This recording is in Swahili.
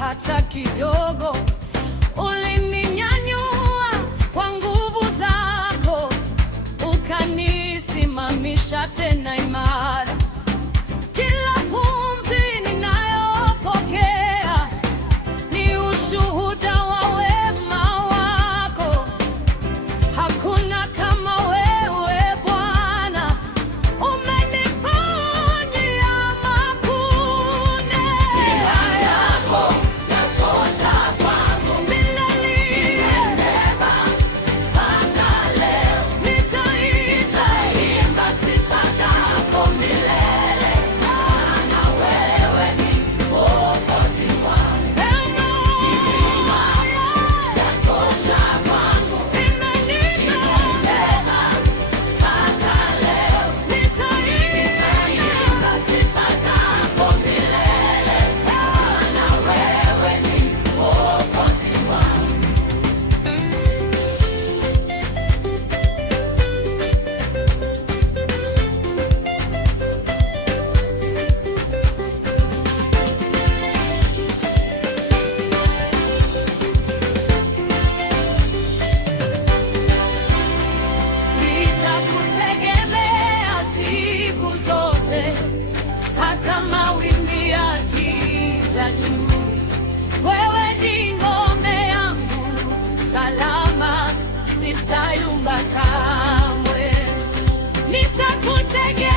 hata kidogo. Ulininyanyua kwa nguvu zako, ukanisimamisha tena imara. Kila pumzi ninayopokea ni ushuhuda wa wema wako. Hakuna kama wewe Bwana, umenifanyia makuu. Neema yako yatosha kwangu milele, mpaka leo. Nitaimba sifa zako milele, maana wewe ni Mwokozi wangu. Neema yatosha kwangu milele, mpaka leo. Nitaimba sifa zako milele, maana wewe ni Mwokozi wangu. Nitakutegemea siku zote, hata mawimbi yakija juu. Wewe ni ngome yangu salama, sitayumba kamwe. Nitakutegemea